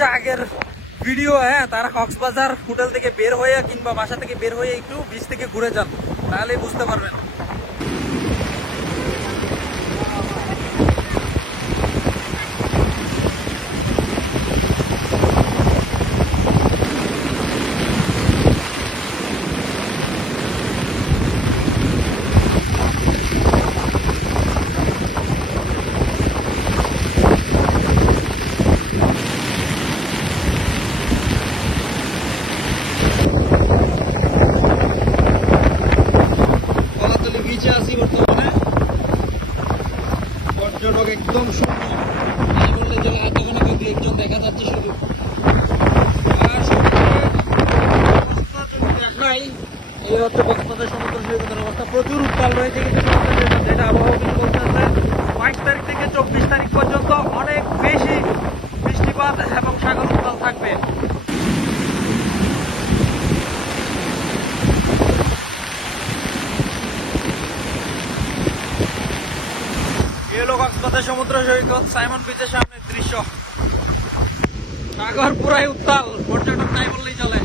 হচ্ছে আগের ভিডিও। হ্যাঁ, তারা কক্সবাজার হোটেল থেকে বের হয়ে কিংবা বাসা থেকে বের হয়ে একটু বিচ থেকে ঘুরে যান, তাহলেই বুঝতে পারবেন। পর্যটক একদম শূন্য, তাই বললে চলে। হাতে গোনা দু একজন দেখা যাচ্ছে শুধু। আর দেখাই এই হচ্ছে কক্সবাজার সমুদ্র সৈকতের অবস্থা। প্রচুর উত্তাল রয়েছে কিন্তু যেটা আবহাওয়া বলতেছে 22 তারিখ থেকে 24 তারিখ পর্যন্ত অনেক বেশি বৃষ্টিপাত এবং সাগর উত্তাল থাকবে। কক্সবাজার সমুদ্র সৈকত সাইমন বিচের সামনের দৃশ্য। সাগর পুরাই উত্তাল, পর্যটক নাই বললেই চলে।